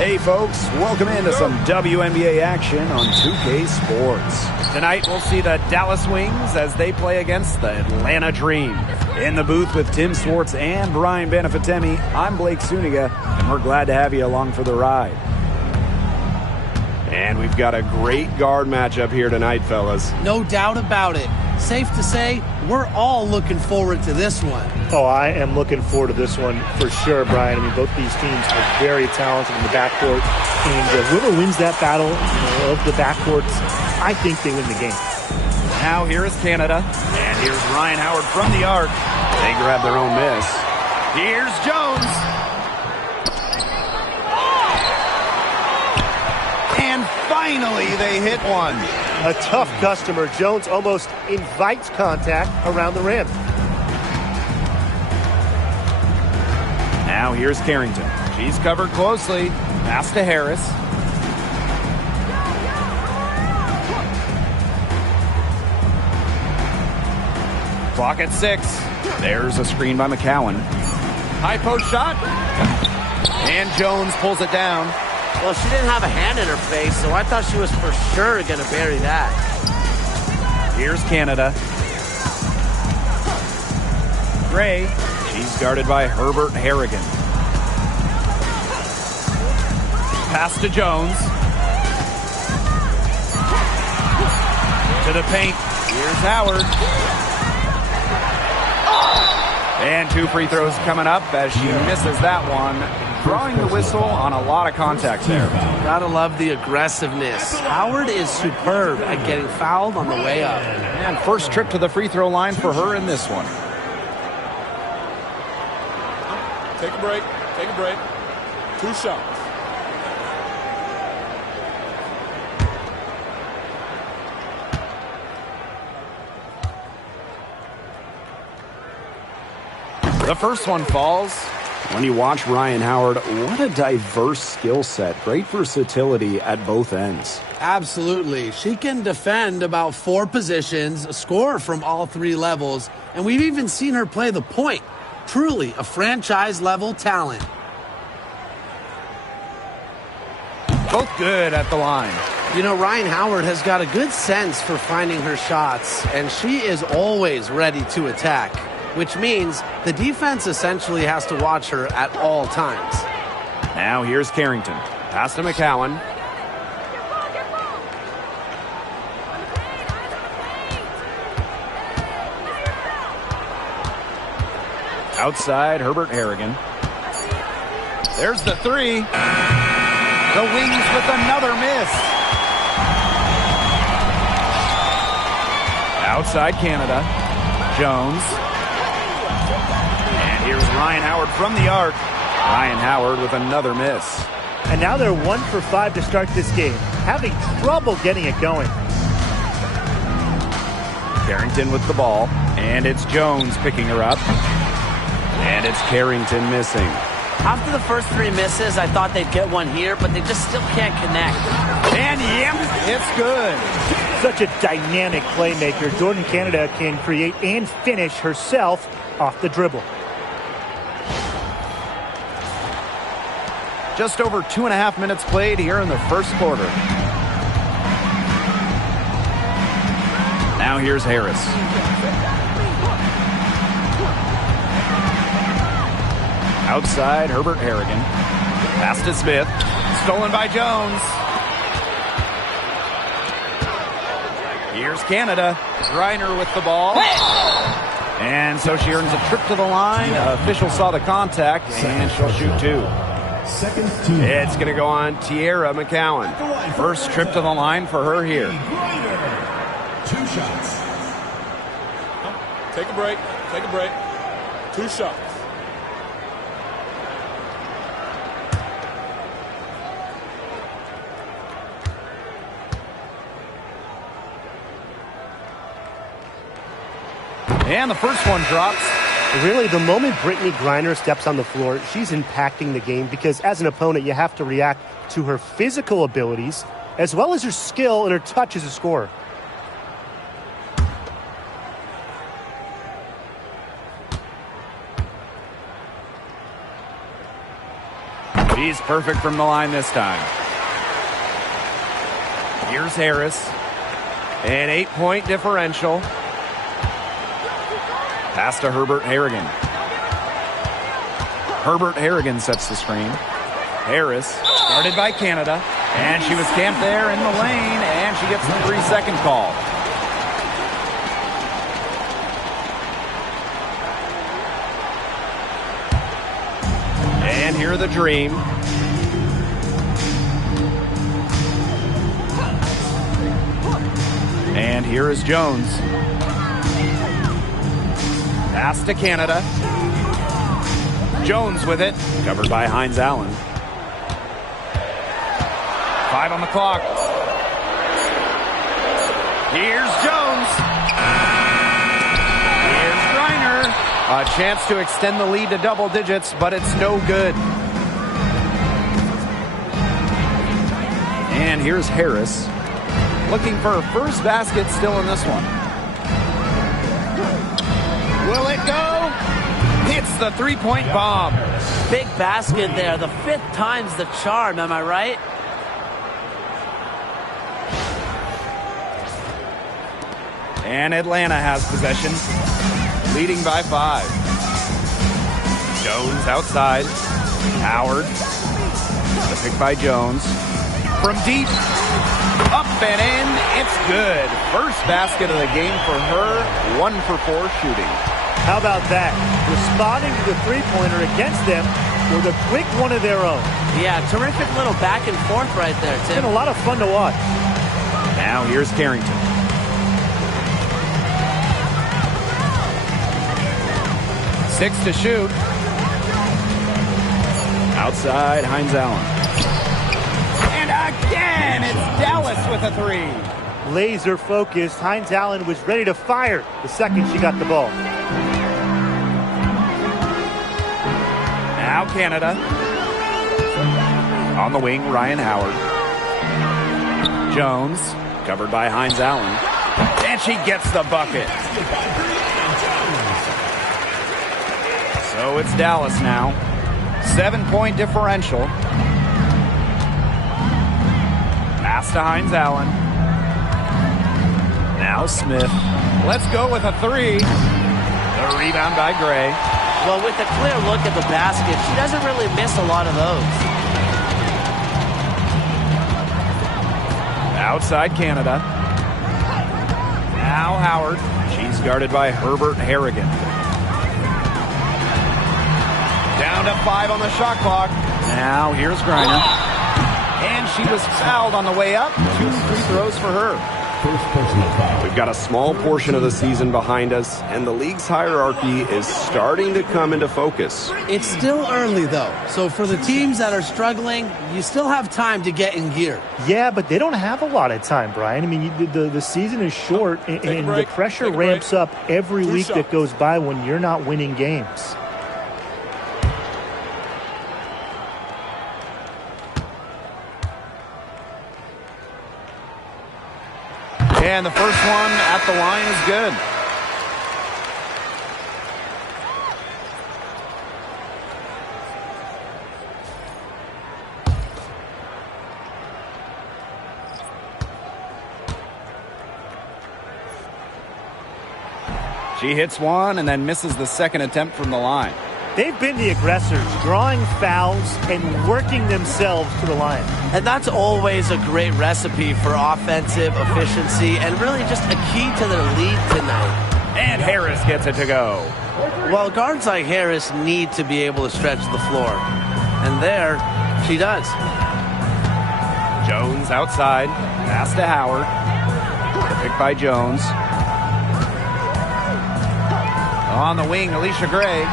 Hey folks, welcome into some WNBA action on 2K Sports. Tonight we'll see the Dallas Wings as they play against the Atlanta Dream. In the booth with Tim Swartz and Brian Benefitemi, I'm Blake Suniga, and we're glad to have you along for the ride. And we've got a great guard matchup here tonight, fellas. No doubt about it. Safe to say, we're all looking forward to this one. Oh, I am looking forward to this one for sure, Brian. I mean, both these teams are very talented in the backcourt. And whoever wins that battle of the backcourts, I think they win the game. Now here is Canada. And here's Ryan Howard from the arc. They grab their own miss. Here's Jones. And finally they hit one. A tough customer. Jones almost invites contact around the rim. Now here's Carrington. She's covered closely. Pass to Harris. Clock at 6. There's a screen by McCowan. High post shot. And Jones pulls it down. Well, she didn't have a hand in her face, so I thought she was for sure going to bury that. Here's Canada. Gray. She's guarded by Herbert Harrigan. Pass to Jones. To the paint. Here's Howard. And 2 free throws coming up as she misses that one. Drawing the whistle on a lot of contact there. Gotta love the aggressiveness. Howard is superb at getting fouled on the way up. And first trip to the free throw line for her in this one. Take a break. Take a break. 2 shots. The first one falls. When you watch Ryan Howard, what a diverse skill set. Great versatility at both ends. Absolutely. She can defend about 4 positions, score from all 3 levels, and we've even seen her play the point. Truly a franchise-level talent. Both good at the line. You know, Ryan Howard has got a good sense for finding her shots, and she is always ready to attack, which means the defense essentially has to watch her at all times. Now here's Carrington. Pass to McCowan. Outside, Herbert Harrigan. There's the 3. The Wings with another miss. Outside Canada. Jones. And here's Ryan Howard from the arc. Ryan Howard with another miss. And now they're 1 for 5 to start this game, having trouble getting it going. Carrington with the ball. And it's Jones picking her up. And it's Carrington missing. After the first 3 misses, I thought they'd get one here, but they just still can't connect. And yep, it's good. Such a dynamic playmaker. Jordan Canada can create and finish herself off the dribble. Just over 2.5 minutes played here in the first quarter. Now here's Harris. Outside, Herbert Harrigan. Pass to Smith. Stolen by Jones. Here's Canada. Griner with the ball. And so she earns a trip to the line. Official saw the contact, and she'll shoot 2. It's going to go on Tierra McCowan. First trip to the line for her here. 2 shots. Take a break. Take a break. 2 shots. And the first one drops. Really, the moment Brittany Griner steps on the floor, she's impacting the game because as an opponent, you have to react to her physical abilities as well as her skill and her touch as a scorer. She's perfect from the line this time. Here's Harris. An 8-point differential. Pass to Herbert Harrigan. Herbert Harrigan sets the screen. Harris, guarded by Canada. And she was camped there in the lane, and she gets the 3-second call. And here are the Dream. And here is Jones. Pass to Canada. Jones with it. Covered by Hines Allen. 5 on the clock. Here's Jones. Here's Griner. A chance to extend the lead to double digits, but it's no good. And here's Harris. Looking for her first basket still in this one. Will it go? Hits the three-point bomb. Big basket there. The 5th time's the charm, am I right? And Atlanta has possession, leading by 5. Jones outside. Howard. The pick by Jones. From deep. Up and in. It's good. First basket of the game for her. 1 for 4 shooting. How about that? Responding to the three-pointer against them with a quick one of their own. Yeah, terrific little back and forth right there, It's Tim. been a lot of fun to watch. Now here's Carrington. 6 to shoot. Outside, Hines Allen. And again, it's Dallas with a 3. Laser focused. Hines Allen was ready to fire the second she got the ball. Now Canada. On the wing, Ryan Howard. Jones. Covered by Hines Allen. And she gets the bucket. So it's Dallas now. 7-point differential. Pass to Hines Allen. Now Smith. Let's go with a 3. The rebound by Gray. Well, with a clear look at the basket, she doesn't really miss a lot of those. Outside Canada. Now Howard. She's guarded by Herbert Harrigan. Down to 5 on the shot clock. Now here's Griner. And she was fouled on the way up. 2 free throws for her. We've got a small portion of the season behind us, and the league's hierarchy is starting to come into focus. It's still early, though. So for the teams that are struggling, you still have time to get in gear. Yeah, but they don't have a lot of time, Brian. I mean, the season is short, and the pressure ramps up every week that goes by when you're not winning games. And the first one at the line is good. She hits one and then misses the second attempt from the line. They've been the aggressors, drawing fouls and working themselves to the line. And that's always a great recipe for offensive efficiency and really just a key to their lead tonight. And Harris gets it to go. Well, guards like Harris need to be able to stretch the floor. And there, she does. Jones outside. Pass to Howard. Pick by Jones. On the wing, Alicia Gray.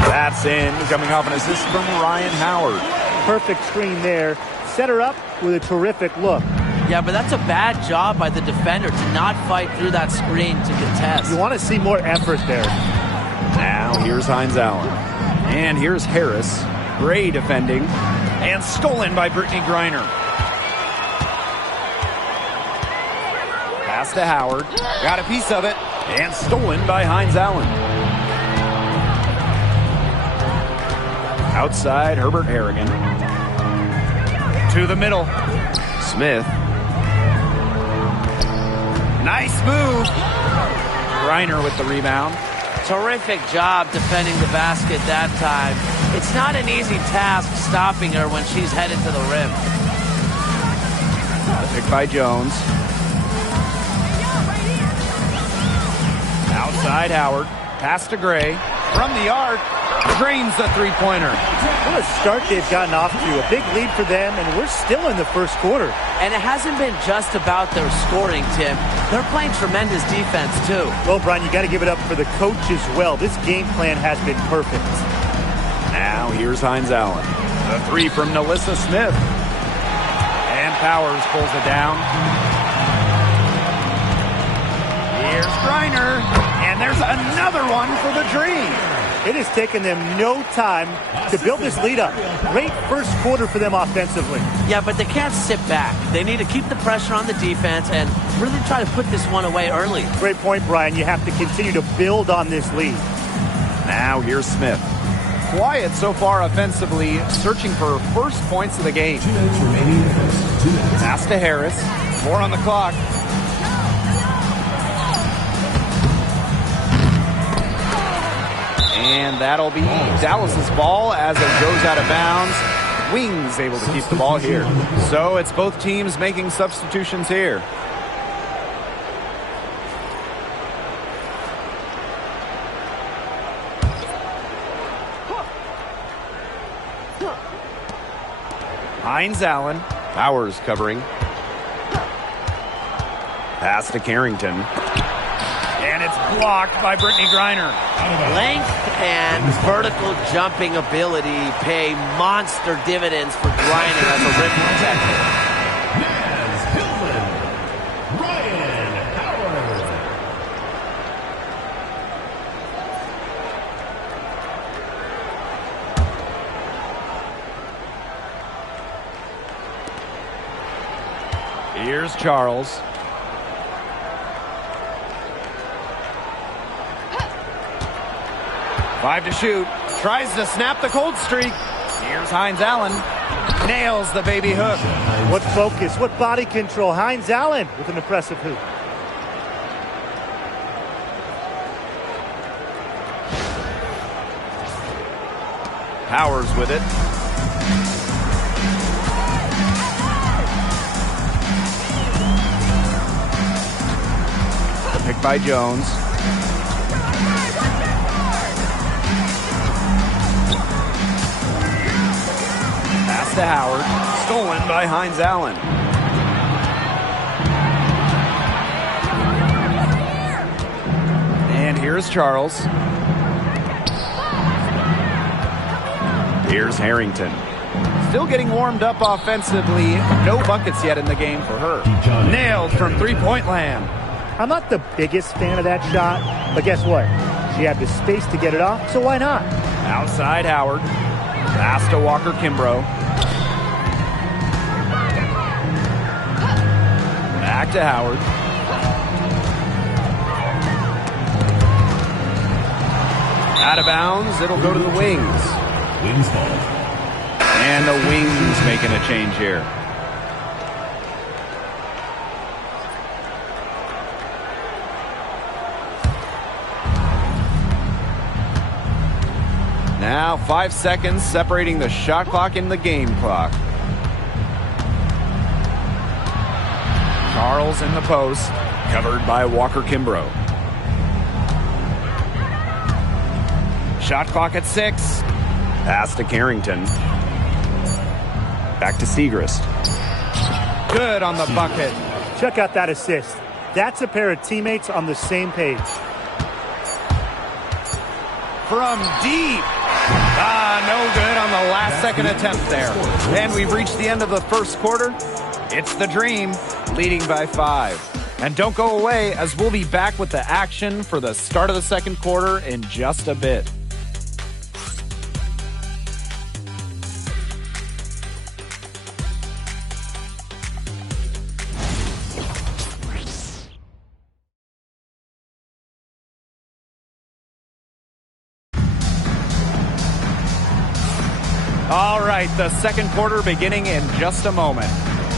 That's in, coming off an assist from Ryan Howard. Perfect screen there. Set her up with a terrific look. Yeah, but that's a bad job by the defender to not fight through that screen to contest. You want to see more effort there. Now here's Hines Allen. And here's Harris. Gray defending. And stolen by Brittany Griner. Pass to Howard. Got a piece of it. And stolen by Hines Allen. Outside, Herbert Harrigan. To the middle. Smith. Nice move. Griner with the rebound. Terrific job defending the basket that time. It's not an easy task stopping her when she's headed to the rim. The pick by Jones. Outside Howard. Pass to Gray. From the arc. Drains the three-pointer. What a start they've gotten off to. A big lead for them, and we're still in the first quarter. And it hasn't been just about their scoring, Tim. They're playing tremendous defense, too. Well, Brian, you got to give it up for the coach as well. This game plan has been perfect. Now here's Hines Allen. The three from Nalissa Smith. And Powers pulls it down. Here's Griner. And there's another one for the Dream. It has taken them no time to build this lead up. Great first quarter for them offensively. Yeah, but they can't sit back. They need to keep the pressure on the defense and really try to put this one away early. Great point, Brian. You have to continue to build on this lead. Now here's Smith. Quiet so far offensively, searching for first points of the game. Pass to Harris. 4 on the clock. And that'll be Dallas's ball as it goes out of bounds. Wings able to keep the ball here. So it's both teams making substitutions here. Hines Allen. Powers covering. Pass to Carrington. And it's blocked by Brittany Griner. Length and vertical jumping ability pay monster dividends for Griner as a rim protector. Here's Charles. Five to shoot. Tries to snap the cold streak. Here's Hines Allen. Nails the baby hook. What focus, what body control. Hines Allen with an impressive hoop. Powers with it. The pick by Jones. Pass to Howard. Stolen by Hines Allen. And here's Charles. Here's Harrington. Still getting warmed up offensively. No buckets yet in the game for her. Nailed from three-point land. I'm not the biggest fan of that shot, but guess what? She had the space to get it off, so why not? Outside Howard. Pass to Walker Kimbrough. Back to Howard. Out of bounds. It'll go to the Wings. Wings ball. And the Wings making a change here. Now 5 seconds separating the shot clock and the game clock. Charles in the post, covered by Walker Kimbrough. Shot clock at 6. Pass to Carrington. Back to Segrist. Good on the bucket. Check out that assist. That's a pair of teammates on the same page. From deep. No good on the last second attempt there. And we've reached the end of the first quarter. It's the Dream leading by 5. And don't go away, as we'll be back with the action for the start of the second quarter in just a bit. All right, the second quarter beginning in just a moment.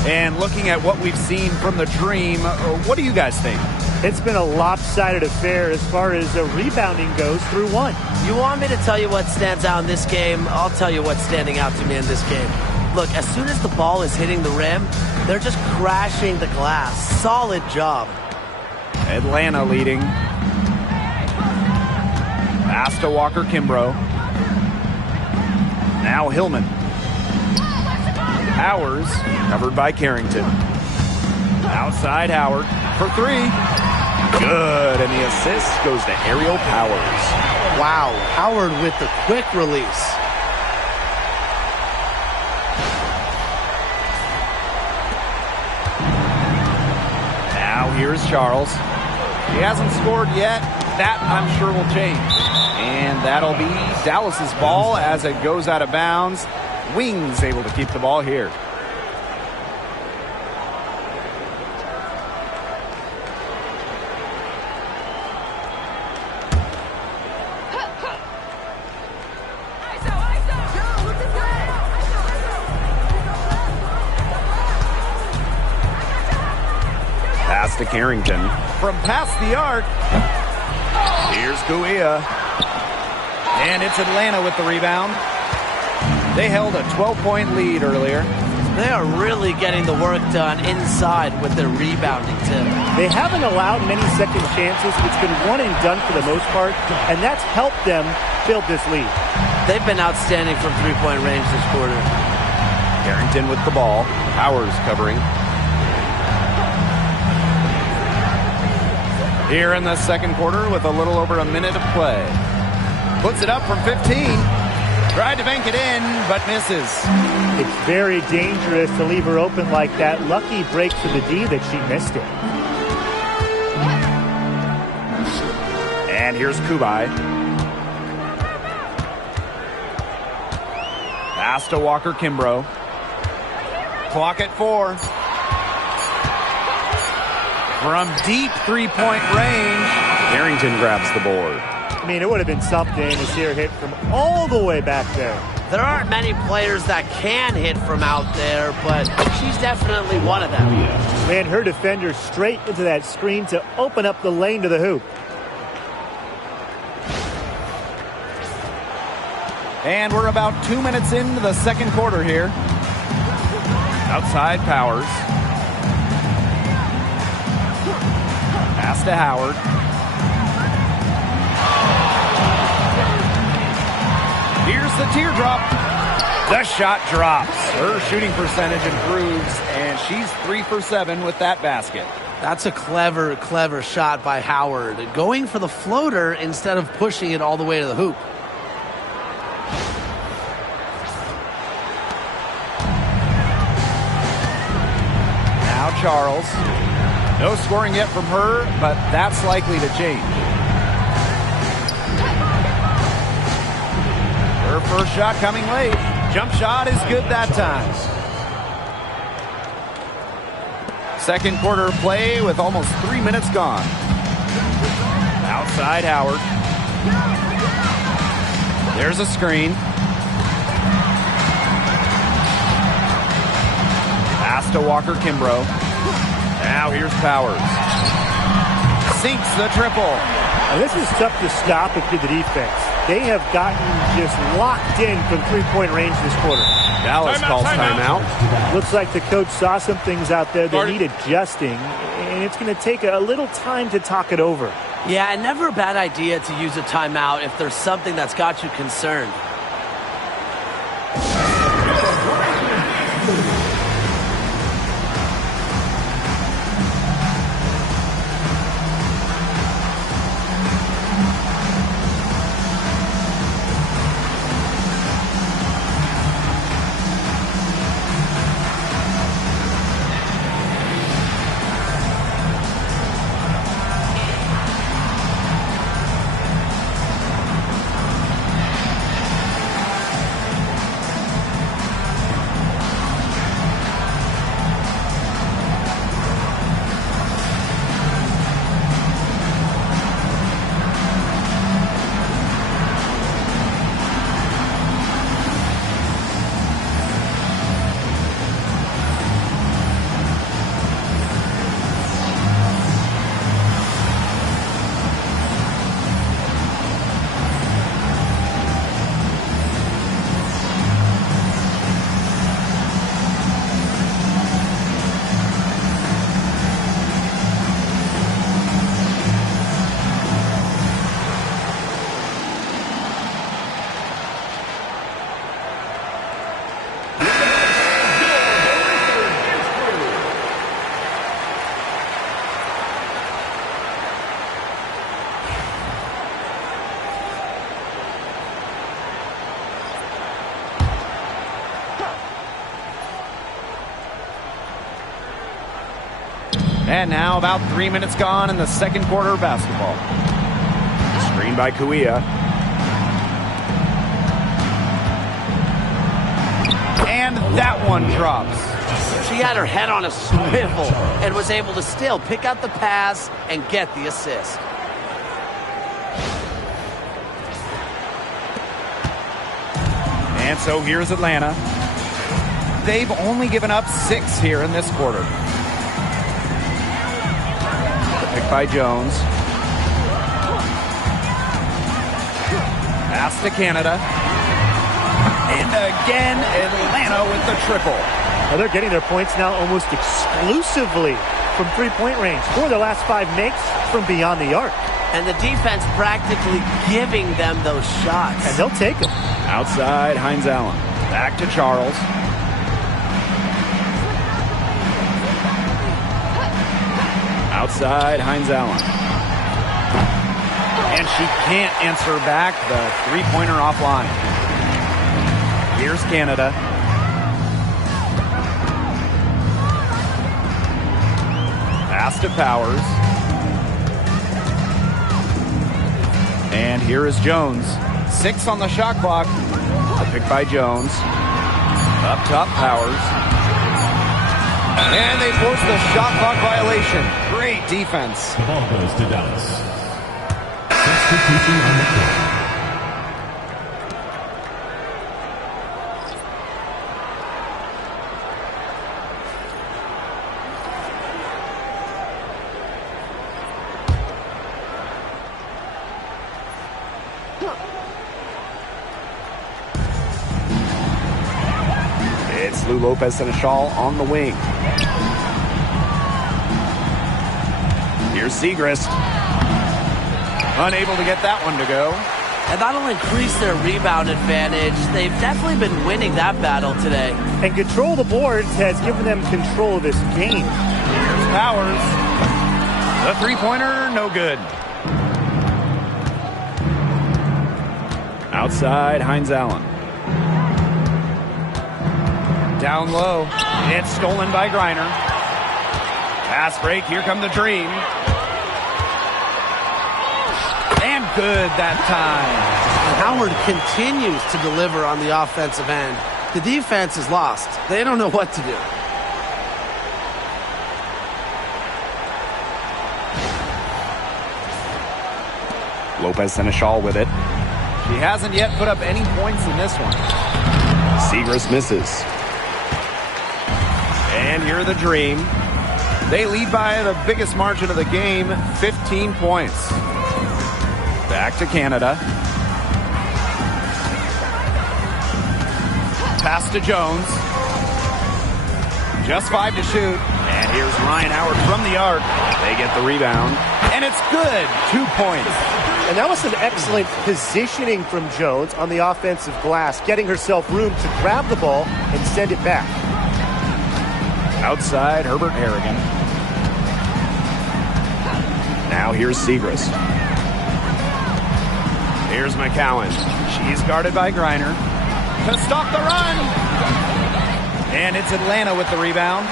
And looking at what we've seen from the Dream, what do you guys think? It's been a lopsided affair as far as rebounding goes through one. You want me to tell you what stands out in this game? I'll tell you what's standing out to me in this game. Look, as soon as the ball is hitting the rim, they're just crashing the glass. Solid job. Atlanta leading. Pass to Walker Kimbrough. Now Hillman. Powers, covered by Carrington. Outside Howard for three. Good, and the assist goes to Aerial Powers. Wow, Howard with the quick release. Now here's Charles. He hasn't scored yet. That, I'm sure, will change. And that'll be Dallas's ball as it goes out of bounds. Wings able to keep the ball here. Pass to Carrington. From past the arc. Here's Guia. And it's Atlanta with the rebound. They held a 12-point lead earlier. They are really getting the work done inside with their rebounding, Tim. They haven't allowed many second chances. It's been one and done for the most part, and that's helped them build this lead. They've been outstanding from three-point range this quarter. Carrington with the ball. Powers covering. Here in the second quarter with a little over a minute of play. Puts it up from 15. Tried to bank it in, but misses. It's very dangerous to leave her open like that. Lucky break to the D that she missed it. And here's Kubai. Pass to Walker Kimbrough. Clock at 4. From deep three-point range, Carrington grabs the board. I mean, it would have been something to see her hit from all the way back there. There aren't many players that can hit from out there, but she's definitely one of them. Ran her defender straight into that screen to open up the lane to the hoop. And we're about 2 minutes into the second quarter here. Outside Powers. Pass to Howard. Here's the teardrop. The shot drops. Her shooting percentage improves, and she's 3 for 7 with that basket. That's a clever, clever shot by Howard. Going for the floater instead of pushing it all the way to the hoop. Now Charles. No scoring yet from her, but that's likely to change. Her first shot coming late. Jump shot is good that time. Second quarter play with almost 3 minutes gone. Outside Howard. There's a screen. Pass to Walker Kimbrough. Now here's Powers. Sinks the triple. Now this is tough to stop if you're the defense. They have gotten just locked in from three-point range this quarter. Dallas calls timeout. Looks like the coach saw some things out there that need adjusting, and it's going to take a little time to talk it over. Yeah, and never a bad idea to use a timeout if there's something that's got you concerned. And now about 3 minutes gone in the second quarter of basketball. Screen by Kuia. And that one drops. She had her head on a swivel and was able to still pick out the pass and get the assist. And so here's Atlanta. They've only given up 6 here in this quarter. Pick by Jones. Pass to Canada. And again, Atlanta with the triple. Now they're getting their points now almost exclusively from three-point range. 4 of their last 5 makes from beyond the arc. And the defense practically giving them those shots. And they'll take them. Outside, Hines Allen. Back to Charles. Outside, Hines Allen. And she can't answer back the three-pointer offline. Here's Canada. Pass to Powers. And here is Jones. 6 on the shot clock. The pick by Jones. Up top, Powers. And they force the shot clock violation. Great defense. The ball goes to Dallas. Substitution on the court. It's Lou Lopez Seneschal on the wing. Here's Segrist. Unable to get that one to go. And that'll increase their rebound advantage. They've definitely been winning that battle today. And control the boards has given them control of this game. Here's Powers. The three-pointer, no good. Outside, Hines Allen. Down low. It's stolen by Griner. Pass break. Here come the Dream. And good that time. Howard continues to deliver on the offensive end. The defense is lost. They don't know what to do. Lopez Seneschal with it. She hasn't yet put up any points in this one. Segrist misses. And here are the Dream. They lead by the biggest margin of the game, 15 points. Back to Canada. Pass to Jones. Just 5 to shoot. And here's Ryan Howard from the arc. They get the rebound. And it's good. 2 points. And that was some excellent positioning from Jones on the offensive glass, getting herself room to grab the ball and send it back. Outside, Herbert Harrigan. Now here's Segrist. Here's McCowan. She's guarded by Griner. To stop the run. And it's Atlanta with the rebound.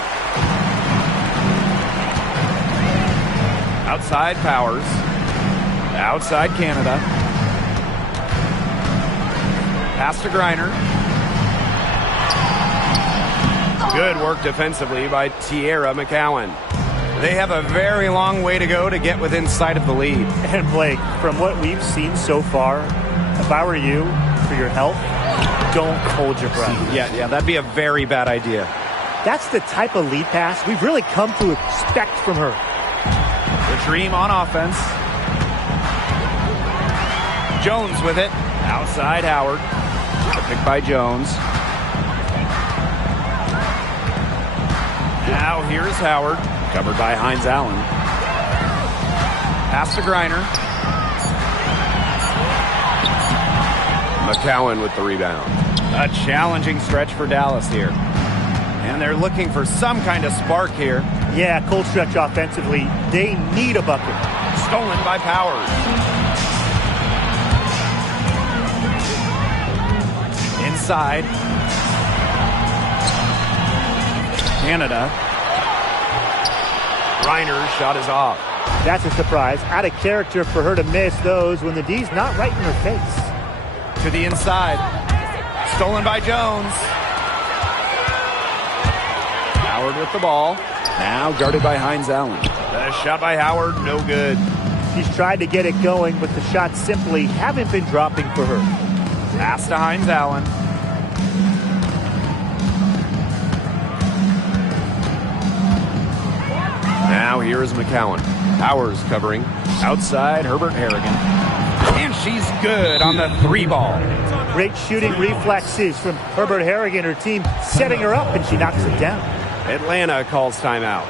Outside, Powers. Outside, Canada. Pass to Griner. Good work defensively by Tierra McCowan. They have a very long way to go to get within sight of the lead. And Blake, from what we've seen so far, if I were you, for your health, don't hold your breath. Yeah, that'd be a very bad idea. That's the type of lead pass we've really come to expect from her. The Dream on offense. Jones with it. Outside Howard. The pick by Jones. Now here's Howard. Covered by Hines Allen. Pass to Griner. McCowan with the rebound. A challenging stretch for Dallas here. And they're looking for some kind of spark here. Yeah, cold stretch offensively. They need a bucket. Stolen by Powers. Inside. Reiner's shot is off. That's a surprise. Out of character for her to miss those when the D's not right in her face. To the inside. Stolen by Jones. Howard with the ball. Now guarded by Hines Allen. The shot by Howard, no good. She's tried to get it going, but the shots simply haven't been dropping for her. Pass to Hines Allen. Now here is McCowan. Powers covering. Outside, Herbert Harrigan. And she's good on the 3 ball. Great shooting reflexes from Herbert Harrigan. Her team setting her up, and she knocks it down. Atlanta calls timeout.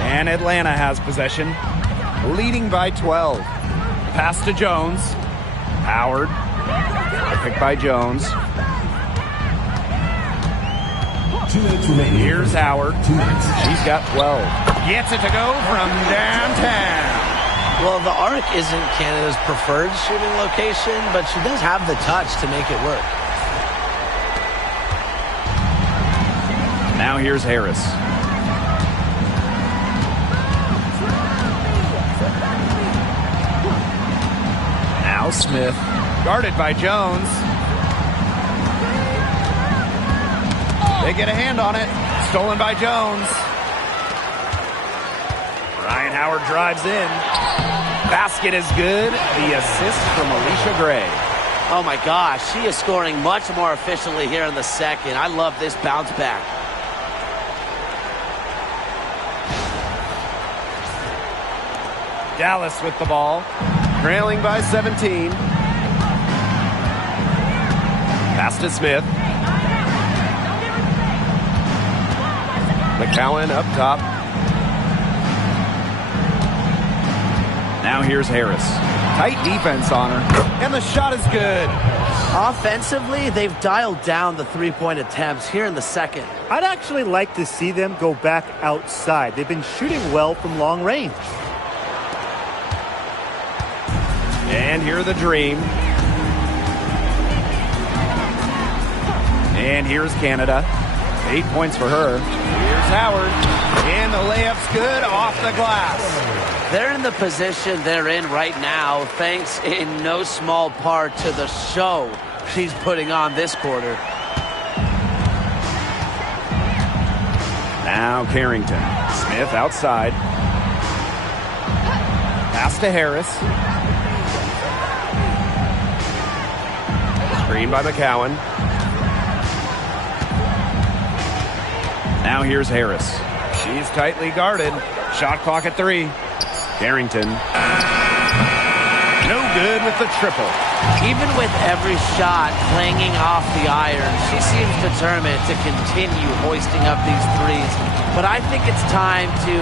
And Atlanta has possession, leading by 12. Pass to Jones. Howard. Picked by Jones. Here's Howard. She's got 12. Gets it to go from downtown. Well, the arc isn't Canada's preferred shooting location, but she does have the touch to make it work. Now here's Harris. Now Smith. Guarded by Jones. They get a hand on it. Stolen by Jones. Ryan Howard drives in. Basket is good. The assist from Alicia Gray. Oh my gosh, she is scoring much more efficiently here in the second. I love this bounce back. Dallas with the ball. Trailing by 17. Pass to Smith. McCowan up top. Now here's Harris. Tight defense on her. And the shot is good. Offensively, they've dialed down the three-point attempts here in the second. I'd actually like to see them go back outside. They've been shooting well from long range. And here the Dream. And here's Canada. 8 points for her. Here's Howard. And the layup's good off the glass. They're in the position they're in right now, thanks in no small part to the show she's putting on this quarter. Now Carrington. Smith outside. Pass to Harris. Screen by McCowan. Now here's Harris. She's tightly guarded. Shot clock at 3. Carrington. No good with the triple. Even with every shot clanging off the iron, she seems determined to continue hoisting up these threes. But I think it's time to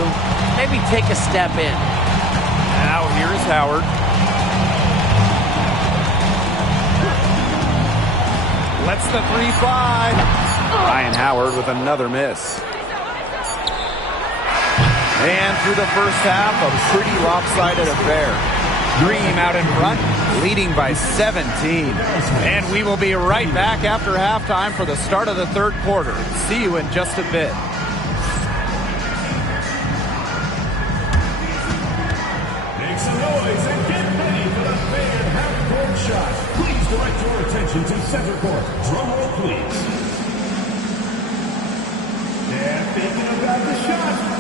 maybe take a step in. Now here's Howard. Lets the 3 fly. Ryan Howard with another miss. And through the first half, a pretty lopsided affair. Dream out in front, leading by 17. And we will be right back after halftime for the start of the third quarter. See you in just a bit. Make some noise and get ready for the big half-court shot. Please direct your attention to center court. Drum roll, please. And thinking about the shot.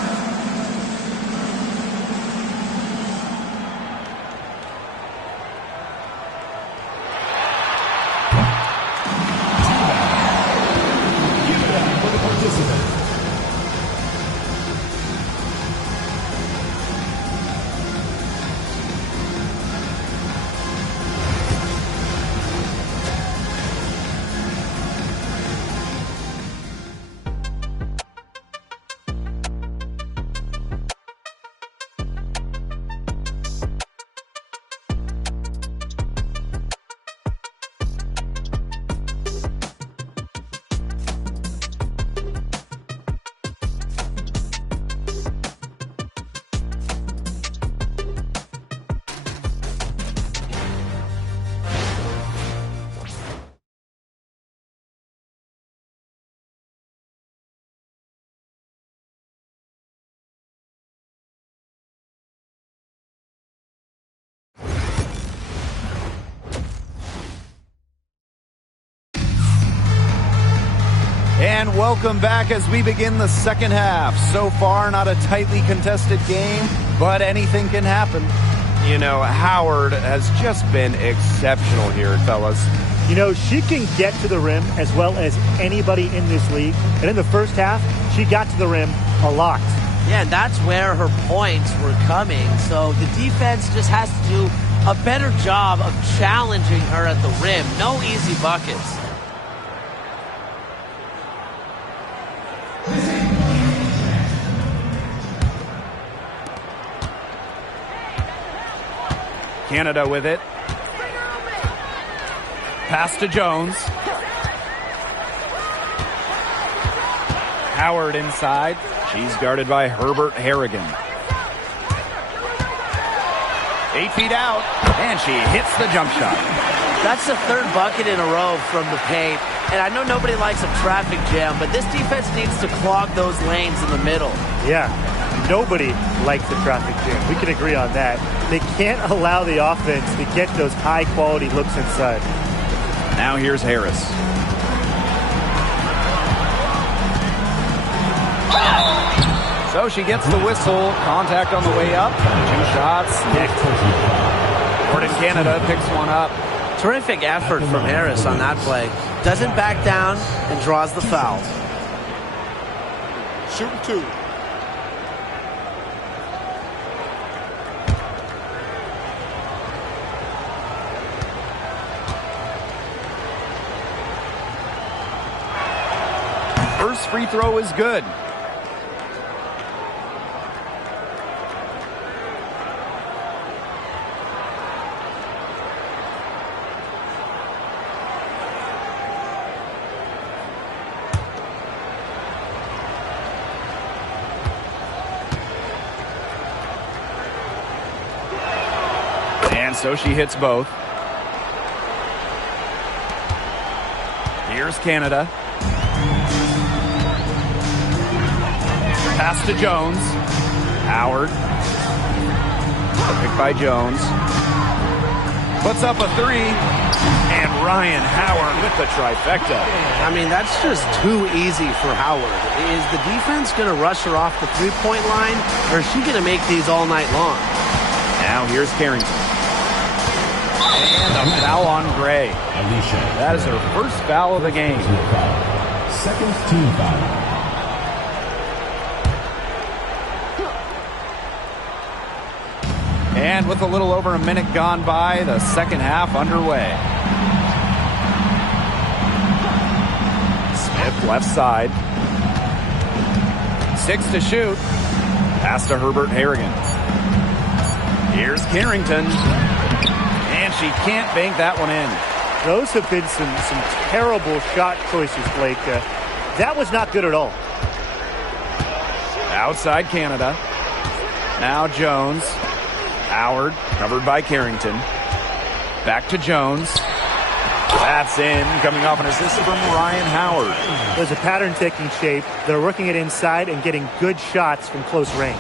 And welcome back as we begin the second half. So far, not a tightly contested game, but anything can happen. You know, Howard has just been exceptional here, fellas. You know, she can get to the rim as well as anybody in this league. And in the first half, she got to the rim a lot. Yeah, and that's where her points were coming. So the defense just has to do a better job of challenging her at the rim. No easy buckets. Canada with it. Pass to Jones. Howard inside. She's guarded by Herbert Harrigan. 8 feet out, and she hits the jump shot. That's the third bucket in a row from the paint. And I know nobody likes a traffic jam, but this defense needs to clog those lanes in the middle. Yeah, nobody likes a traffic jam. We can agree on that. They can't allow the offense to get those high-quality looks inside. Now here's Harris. So she gets the whistle. Contact on the way up. 2 shots. Jordan Canada picks one up. Terrific effort from Harris on that play. Doesn't back down and draws the foul. Shooting 2. First free throw is good. And so she hits both. Here's Canada. Pass to Jones. Howard. Picked by Jones. Puts up a 3. And Ryan Howard with the trifecta. I mean, that's just too easy for Howard. Is the defense going to rush her off the three-point line, or is she going to make these all night long? Now here's Carrington. And a foul on Gray. That is her first foul of the game. Second team foul. And with a little over a minute gone by, the second half underway. Smith left side. 6 to shoot. Pass to Herbert Harrigan. Here's Carrington. And she can't bank that one in. Those have been some terrible shot choices, Blake. That was not good at all. Outside Canada. Now Jones. Howard, covered by Carrington. Back to Jones. That's in, coming off an assist from Ryan Howard. There's a pattern taking shape. They're working it inside and getting good shots from close range.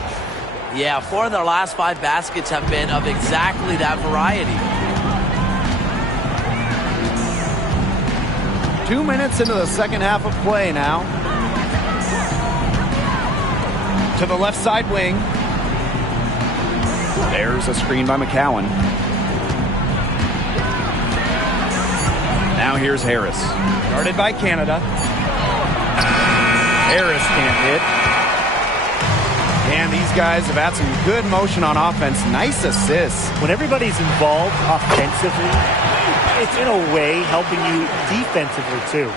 Yeah, 4 of their last 5 baskets have been of exactly that variety. 2 minutes into the second half of play now. To the left side wing. There's a screen by McCowan. Now here's Harris. Guarded by Canada. Harris can't hit. And these guys have had some good motion on offense. Nice assists. When everybody's involved offensively, it's in a way helping you defensively too.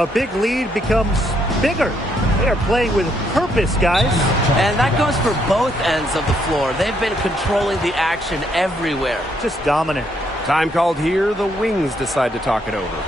A big lead becomes bigger. They are playing with purpose, guys. And that goes for both ends of the floor. They've been controlling the action everywhere. Just dominant. Time called here. The Wings decide to talk it over.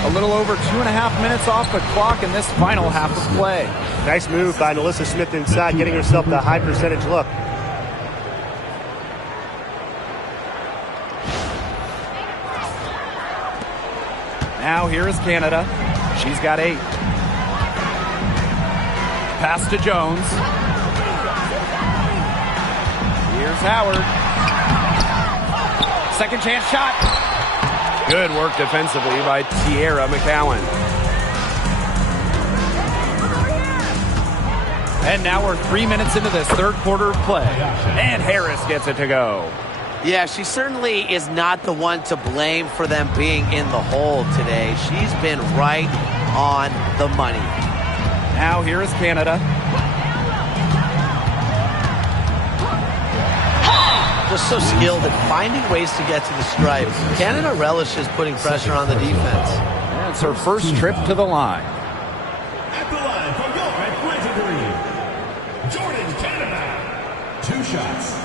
A little over 2.5 minutes off the clock in this final half of play. Nice move by Melissa Smith inside, getting herself the high percentage look. Now here is Canada. She's got 8. Pass to Jones. Here's Howard. Second chance shot. Good work defensively by Tierra McCowan. And now we're 3 minutes into this third quarter of play. And Harris gets it to go. Yeah, she certainly is not the one to blame for them being in the hole today. She's been right on the money. Now here is Canada. Just so skilled at finding ways to get to the stripe. Canada relishes putting pressure on the defense. And it's her first trip to the line. At the line for your red, white, and green, Jordan, Canada. 2 shots.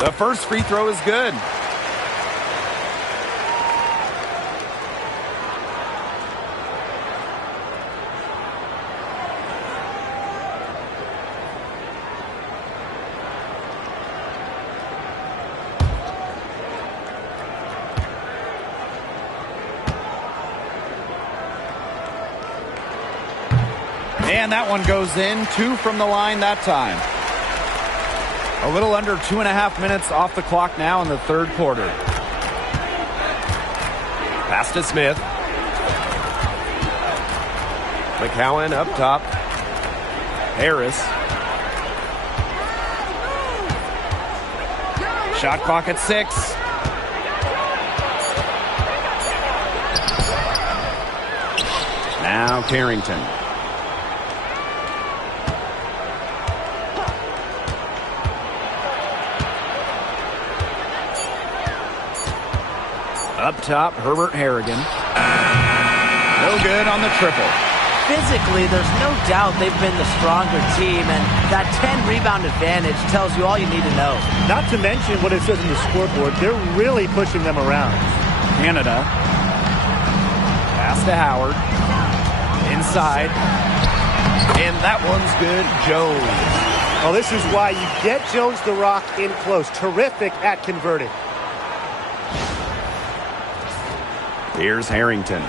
The first free throw is good. And that one goes in. 2 from the line that time. A little under 2.5 minutes off the clock now in the third quarter. Pass to Smith. McCowan up top. Harris. Shot clock at 6. Now Carrington. Up top, Herbert Harrigan. No good on the triple. Physically, there's no doubt they've been the stronger team, and that 10-rebound advantage tells you all you need to know. Not to mention what it says in the scoreboard. They're really pushing them around. Canada. Pass to Howard. Inside. And that one's good. Jones. Well, this is why you get Jones the rock in close. Terrific at converting. Here's Harrington.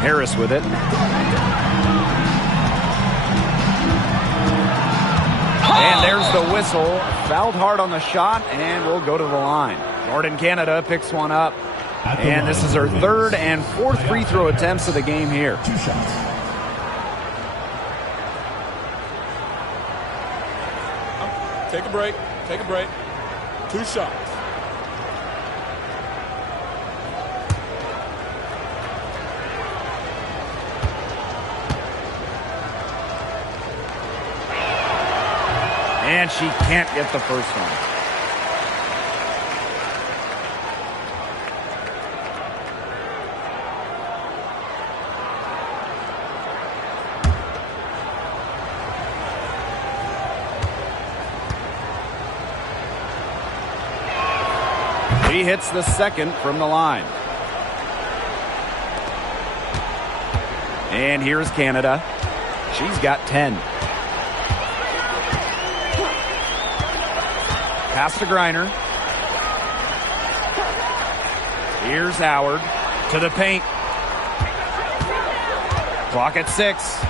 Harris with it. And there's the whistle. Fouled hard on the shot, and we'll go to the line. Northern Canada picks one up. And this is her third and fourth free throw attempts of the game here. 2 shots. Take a break. Take a break. 2 shots. And she can't get the first one. She hits the second from the line. And here's Canada. She's got 10. Pass to Griner. Here's Howard to the paint. Clock at 6.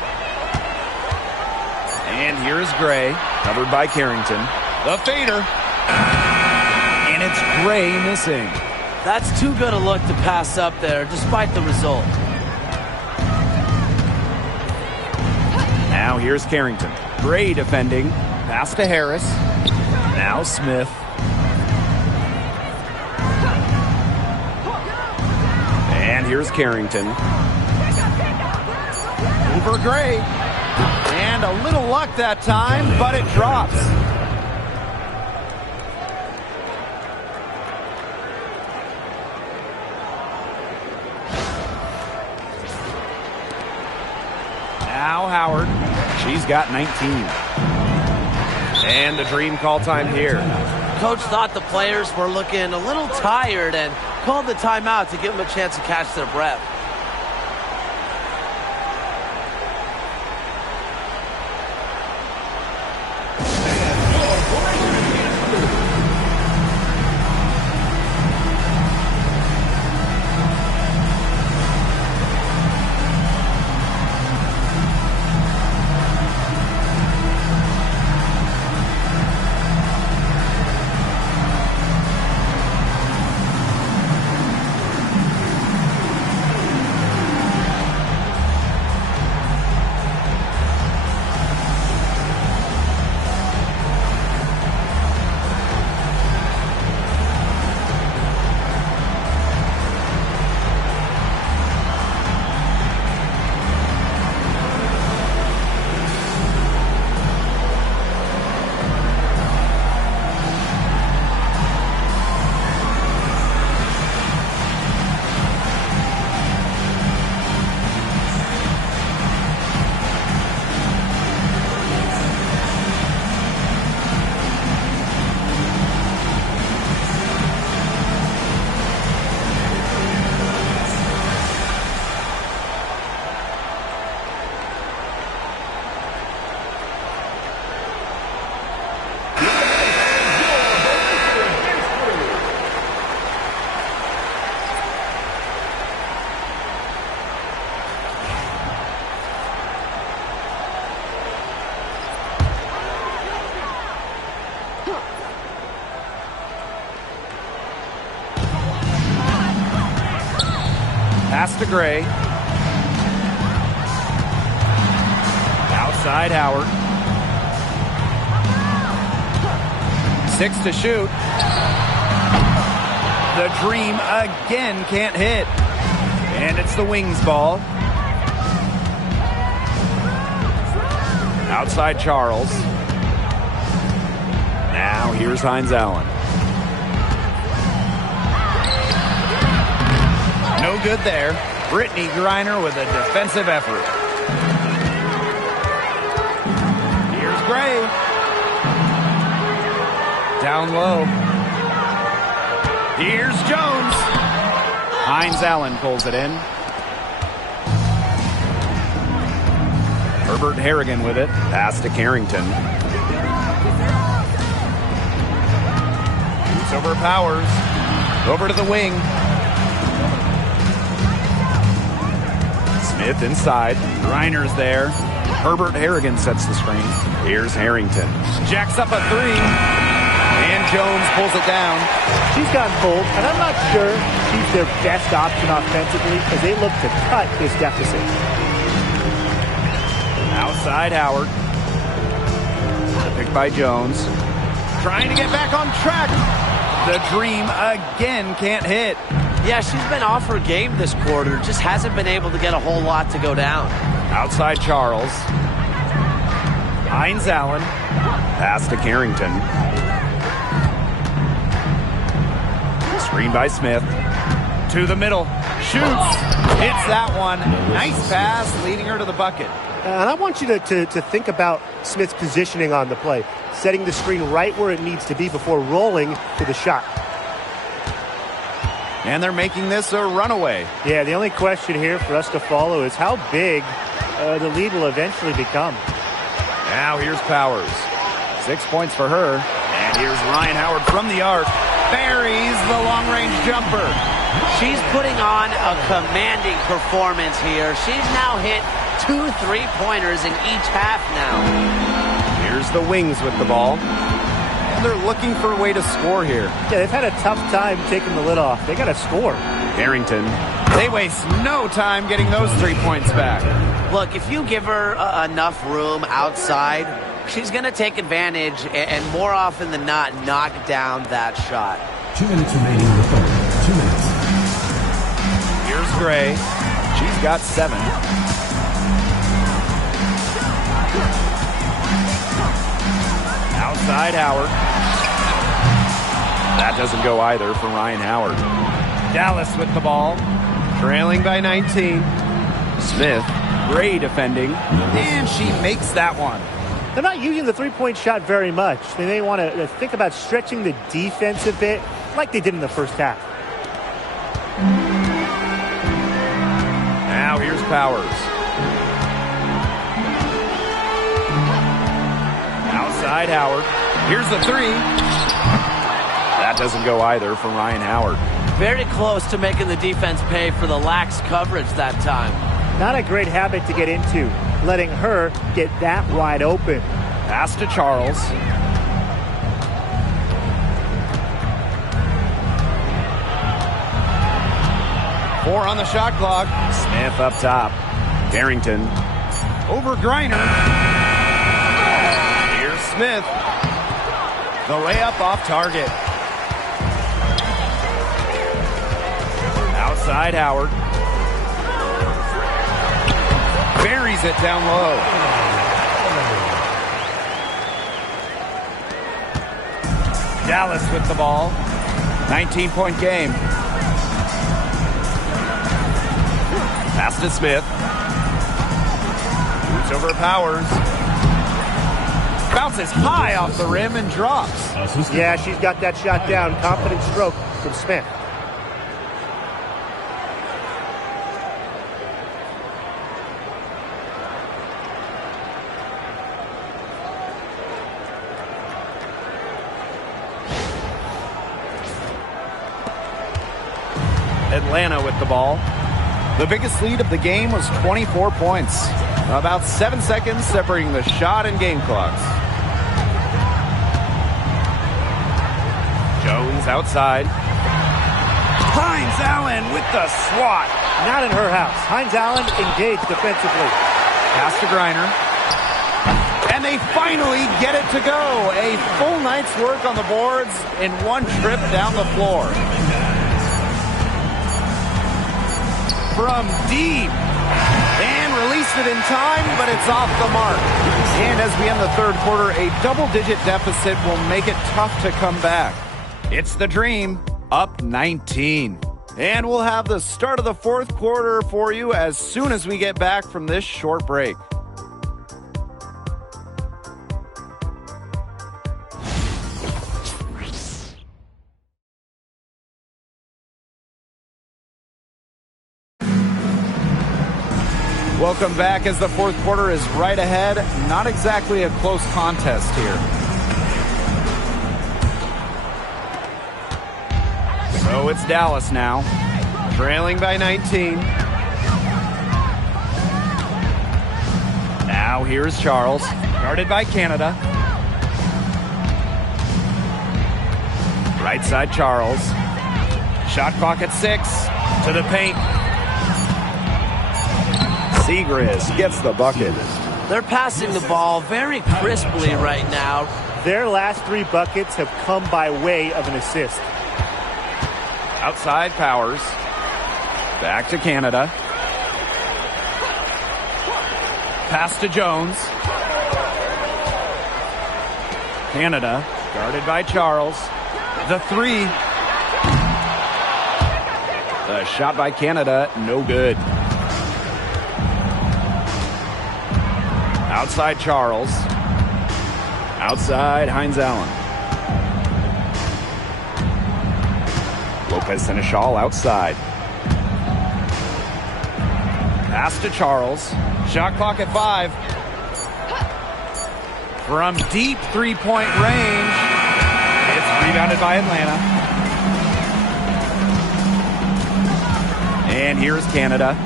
And here's Gray, covered by Carrington. The fader. And it's Gray missing. That's too good a look to pass up there, despite the result. Now here's Carrington. Gray defending. Pass to Harris. Now Smith. And here's Carrington. Over Gray. And a little luck that time, but it drops. Now Howard. She's got 19. And the dream call time here. Coach thought the players were looking a little tired and called the timeout to give them a chance to catch their breath. Pass to Gray. Outside Howard. 6 to shoot. The Dream again can't hit. And it's the Wings ball. Outside Charles. Now here's Hines Allen. No good there. Brittany Griner with a defensive effort. Here's Gray. Down low. Here's Jones. Hines Allen pulls it in. Herbert Harrigan with it. Pass to Carrington. It's over Powers. Over to the wing. Smith inside. Reiner's there. Herbert Harrigan sets the screen. Here's Harrington. Jacks up a three. And Jones pulls it down. She's gotten pulled, and I'm not sure she's their best option offensively as they look to cut this deficit. Outside Howard. Picked by Jones. Trying to get back on track. The Dream again can't hit. Yeah, she's been off her game this quarter. Just hasn't been able to get a whole lot to go down. Outside Charles. Hines Allen. Pass to Carrington. Screen by Smith. To the middle. Shoots. Hits that one. Nice pass, leading her to the bucket. And I want you to think about Smith's positioning on the play. Setting the screen right where it needs to be before rolling to the shot. And they're making this a runaway. Yeah, the only question here for us to follow is how big the lead will eventually become. Now here's Powers. 6 points for her. And here's Ryan Howard from the arc. Buries the long-range jumper. She's putting on a commanding performance here. She's now hit 2 3-pointers in each half now. Here's the Wings with the ball. And they're looking for a way to score here. Yeah, they've had a tough time taking the lid off. They got to score. Harrington. They waste no time getting those 3 points back. Look, if you give her enough room outside, she's going to take advantage and more often than not knock down that shot. 2 minutes remaining in the third. 2 minutes. Here's Gray. She's got 7. Outside Howard. That doesn't go either for Ryan Howard. Dallas with the ball. Trailing by 19. Smith. Gray defending. And she makes that one. They're not using the three-point shot very much. They may want to think about stretching the defense a bit like they did in the first half. Now here's Powers. Outside Howard. Here's the 3. That doesn't go either for Ryan Howard. Very close to making the defense pay for the lax coverage that time. Not a great habit to get into, letting her get that wide open. Pass to Charles. Four on the shot clock. Smith up top. Carrington. Over Griner. Here's Smith. The layup off target. Outside Howard. Buries it down low. Dallas with the ball. 19-point game. Pass to Smith. Shoots over Powers. Bounces high off the rim and drops. Yeah, she's got that shot down. Confident stroke from Smith. Atlanta with the ball. The biggest lead of the game was 24 points. About 7 seconds separating the shot and game clocks. Jones outside. Hines Allen with the swat. Not in her house. Hines Allen engaged defensively. Pass to Griner. And they finally get it to go. A full night's work on the boards in one trip down the floor. From deep. And released it in time, but it's off the mark. And as we end the third quarter, a double-digit deficit will make it tough to come back. It's the Dream, up 19. And we'll have the start of the fourth quarter for you as soon as we get back from this short break. Welcome back as the fourth quarter is right ahead. Not exactly a close contest here. So it's Dallas now, trailing by 19. Now here's Charles, guarded by Canada. Right side Charles. Shot clock at 6. To the paint. Siegrist gets the bucket. They're passing the ball very crisply right now. Their last 3 buckets have come by way of an assist. Outside Powers. Back to Canada. Pass to Jones. Canada, guarded by Charles. The 3. The shot by Canada, no good. Outside Charles. Outside Hines Allen. Lopez Seneschal outside. Pass to Charles. Shot clock at 5. From deep three-point range. It's rebounded by Atlanta. And here's Canada.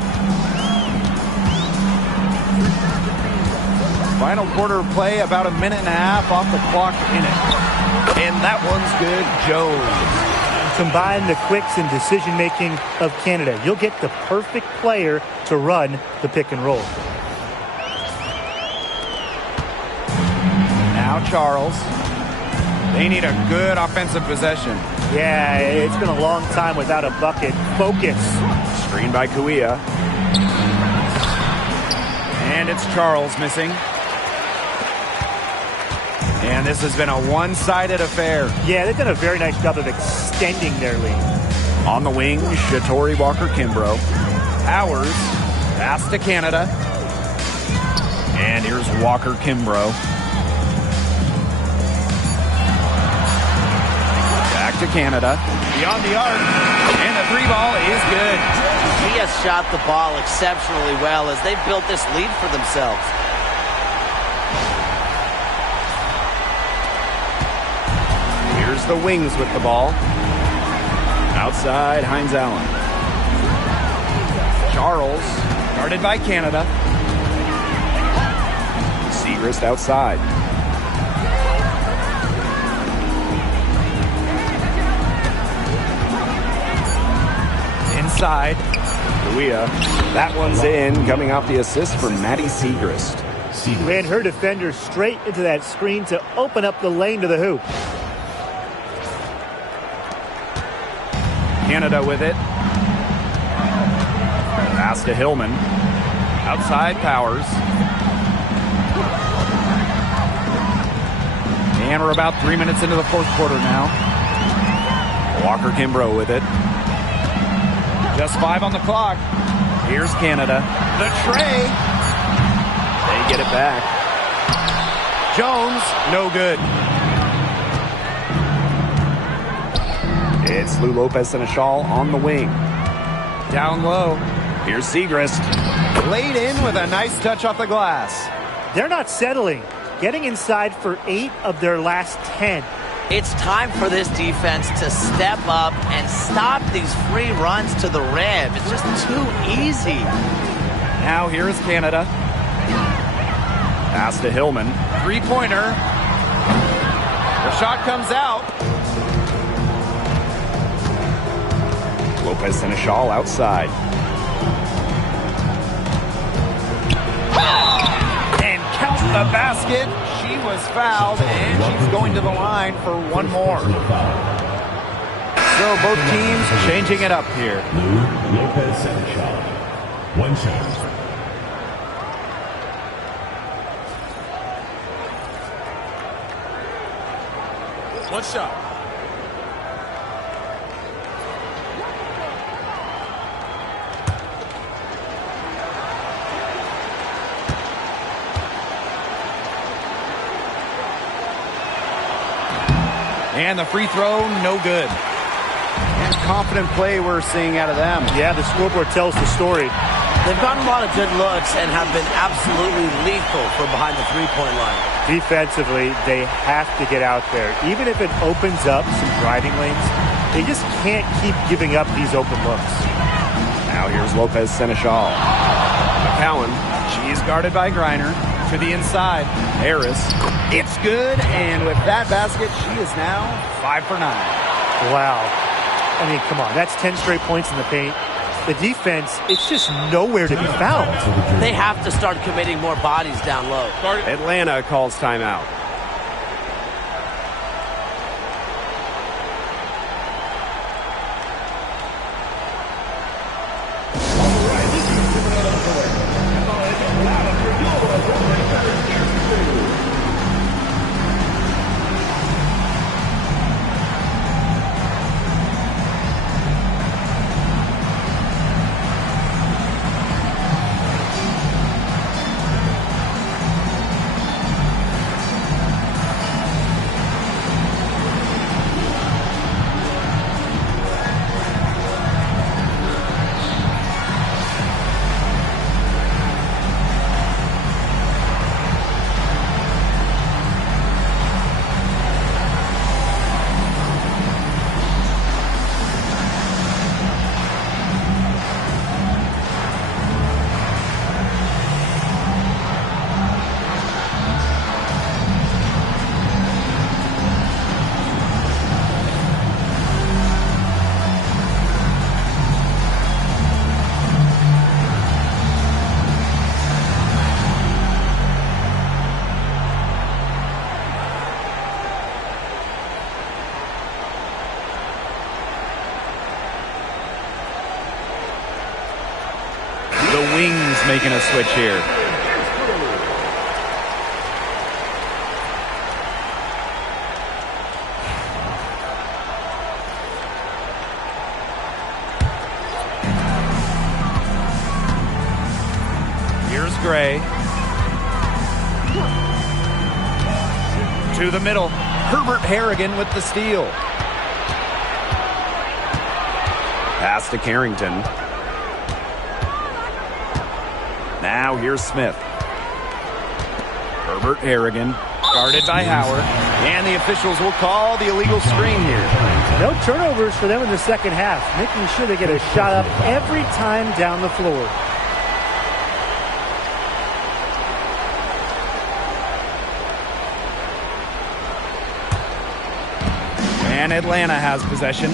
Final quarter play, about a minute and a half off the clock in it. And that one's good. Jones. Combine the quicks and decision-making of Canada. You'll get the perfect player to run the pick and roll. Now Charles. They need a good offensive possession. Yeah, it's been a long time without a bucket. Focus. Screen by Kuia. And it's Charles missing. And this has been a one-sided affair. Yeah, they've done a very nice job of extending their lead. On the wing, Shatori Walker-Kimbrough. Powers, pass to Canada. And here's Walker-Kimbrough. Back to Canada. Beyond the arc. And the 3-ball is good. He has shot the ball exceptionally well as they've built this lead for themselves. Here's the wings with the ball. Outside, Hines Allen. Charles, guarded by Canada. Siegrist outside. Inside, Kuia. That one's in, coming off the assist from Matty Siegrist. Ran her defender straight into that screen to open up the lane to the hoop. Canada with it. Pass to Hillman. Outside Powers. And we're about 3 minutes into the fourth quarter now. Walker-Kimbrough with it. Just 5 on the clock. Here's Canada. The tray. They get it back. Jones, no good. It's Lou Lopez Seneschal on the wing. Down low. Here's Siegrist. Laid in with a nice touch off the glass. They're not settling. Getting inside for 8 of their last 10. It's time for this defense to step up and stop these free runs to the rim. It's just too easy. Now here's Canada. Pass to Hillman. 3-pointer. The shot comes out. Lopez Seneschal outside. And counts the basket. She was fouled, and she's going to the line for one more. So both teams changing it up here. Lopez Seneschal. One shot. One shot. And the free throw, no good. And confident play we're seeing out of them. Yeah, the scoreboard tells the story. They've gotten a lot of good looks and have been absolutely lethal from behind the three-point line. Defensively, they have to get out there. Even if it opens up some driving lanes, they just can't keep giving up these open looks. Now here's Lopez Seneschal. McCowan. She's guarded by Griner. To the inside, Harris. It's good, and with that basket, she is now 5 for 9. Wow. I mean, come on. That's 10 straight points in the paint. The defense, it's just nowhere to be found. They have to start committing more bodies down low. Atlanta calls timeout. The Wings making a switch here. Here's Gray. To the middle. Herbert Harrigan with the steal. Pass to Carrington. Now here's Smith. Herbert Harrigan. Guarded by Howard. And the officials will call the illegal screen here. No turnovers for them in the second half, making sure they get a shot up every time down the floor. And Atlanta has possession.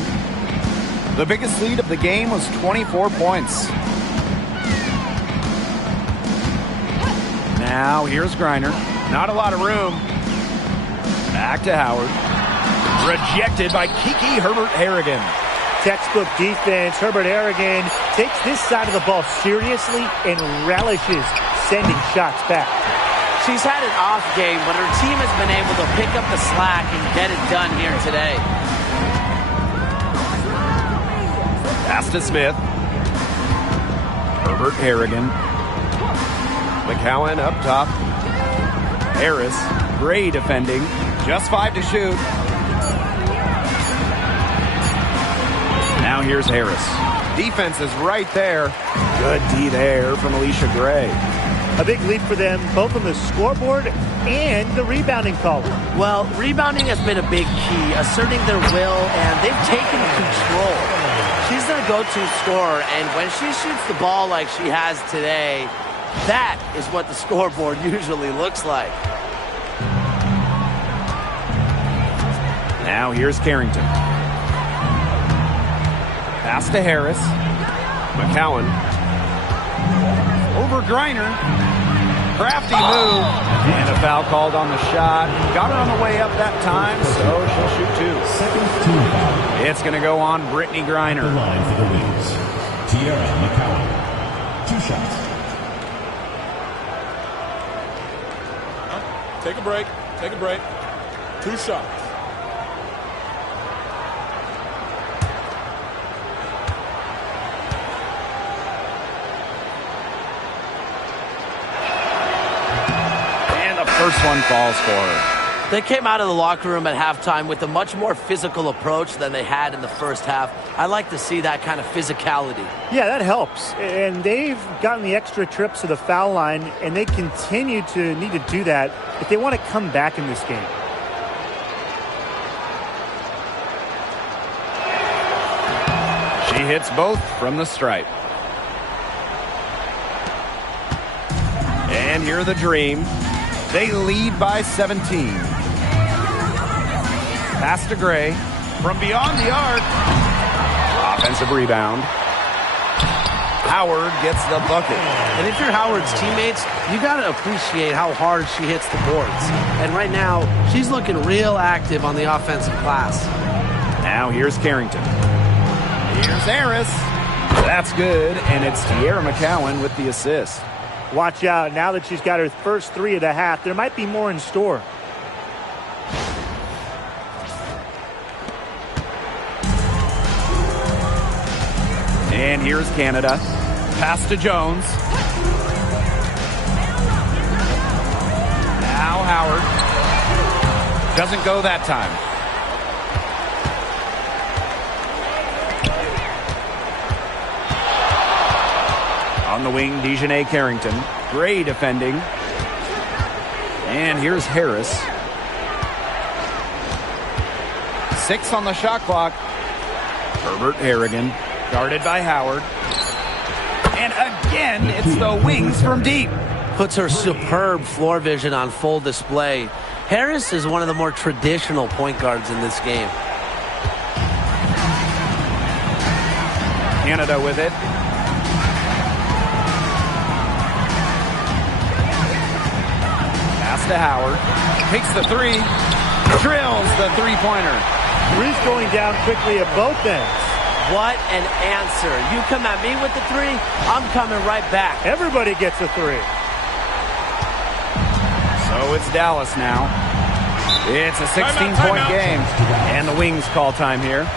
The biggest lead of the game was 24 points. Now here's Griner. Not a lot of room. Back to Howard. Rejected by Kiki Herbert Harrigan. Textbook defense. Herbert Harrigan takes this side of the ball seriously and relishes sending shots back. She's had an off game, but her team has been able to pick up the slack and get it done here today. Pass to Smith. Herbert Harrigan. McCowan up top. Harris, Gray defending. Just 5 to shoot. Now here's Harris. Defense is right there. Good D there from Alicia Gray. A big lead for them, both on the scoreboard and the rebounding column. Well, rebounding has been a big key, asserting their will, and they've taken control. She's their go-to scorer, and when she shoots the ball like she has today, that is what the scoreboard usually looks like. Now here's Carrington. Pass to Harris. McCowan. Over Griner. Crafty move. And a foul called on the shot. Got her on the way up that time, so she'll shoot 2. Second team foul. It's going to go on Brittany The Griner. line for the Wings. Tierra McCowan. 2 shots. Take a break. Take a break. 2 shots. And the first one falls for her. They came out of the locker room at halftime with a much more physical approach than they had in the first half. I like to see that kind of physicality. Yeah, that helps. And they've gotten the extra trips to the foul line, and they continue to need to do that if they want to come back in this game. She hits both from the stripe. And here the Dream. They lead by 17. Pass to Gray. From beyond the arc. Offensive rebound. Howard gets the bucket. And if you're Howard's teammates, you got to appreciate how hard she hits the boards. And right now, she's looking real active on the offensive glass. Now here's Carrington. Here's Harris. That's good, and it's Tierra McCowan with the assist. Watch out. Now that she's got her first 3 of the half, there might be more in store. And here's Canada. Pass to Jones. Now Howard. Doesn't go that time. On the wing, Dejanay Carrington. Gray defending. And here's Harris. 6 on the shot clock. Herbert Harrigan. Guarded by Howard. And again, it's the Wings from deep. Puts her superb floor vision on full display. Harris is one of the more traditional point guards in this game. Canada with it. Pass to Howard. Takes the 3. Drills the 3-pointer. Three's going down quickly at both ends. What an answer. You come at me with the 3, I'm coming right back. Everybody gets a 3. So it's Dallas now. It's a 16-point game. And the Wings call time here.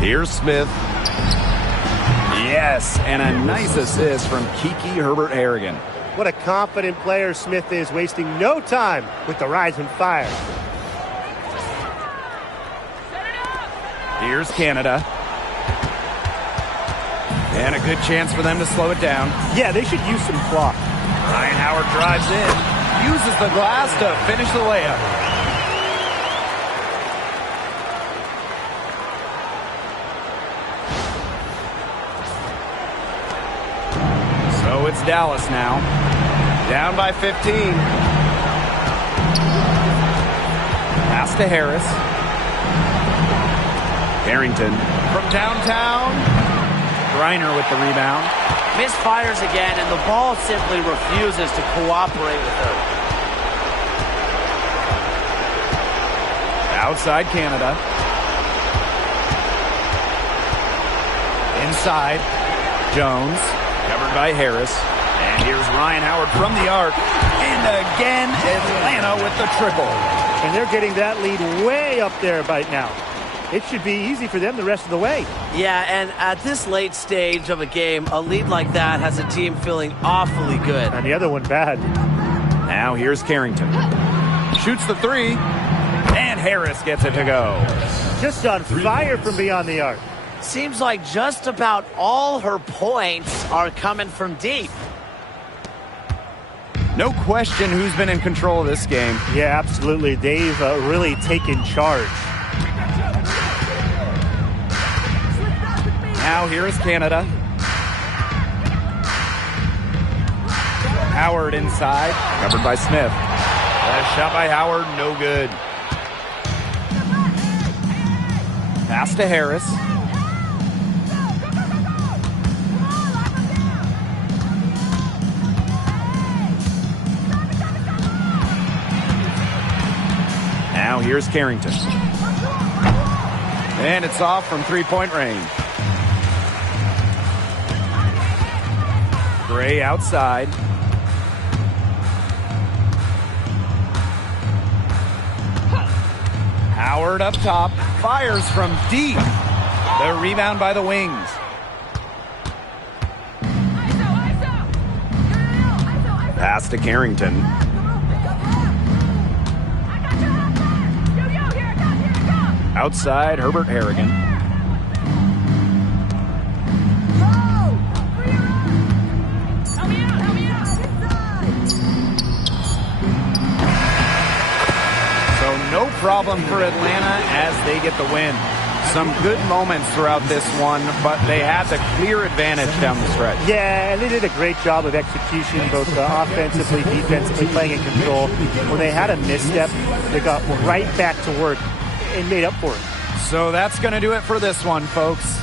Here's Smith. Yes, and a nice assist from Kiki Herbert Harrigan. What a confident player Smith is, wasting no time with the rise and fire. Here's Canada. And a good chance for them to slow it down. Yeah, they should use some clock. Ryan Howard drives in, uses the glass to finish the layup. So it's Dallas now, down by 15. Pass to Harris. Harrington from downtown. Griner with the rebound. Misfires again, and the ball simply refuses to cooperate with her. Outside Canada. Inside, Jones, covered by Harris. And here's Ryan Howard from the arc. And again, Atlanta with the triple. And they're getting that lead way up there right now. It should be easy for them the rest of the way. Yeah, and at this late stage of a game, a lead like that has a team feeling awfully good. And the other one bad. Now here's Carrington. Shoots the three, and Harris gets it to go. Just on fire from beyond the arc. Seems like just about all her points are coming from deep. No question who's been in control of this game. Yeah, absolutely. They've really taken charge. Now here is Canada. Howard inside, covered by Smith. Shot by Howard, no good. Pass to Harris. Now here's Carrington. And it's off from three-point range. Gray outside. Howard up top. Fires from deep. The rebound by the wings. Pass to Carrington. Outside, Herbert Harrigan. No problem for Atlanta as they get the win. Some good moments throughout this one, but they had the clear advantage down the stretch. Yeah, and they did a great job of execution, both offensively, defensively, playing in control. When they had a misstep, they got right back to work and made up for it. So that's going to do it for this one, folks.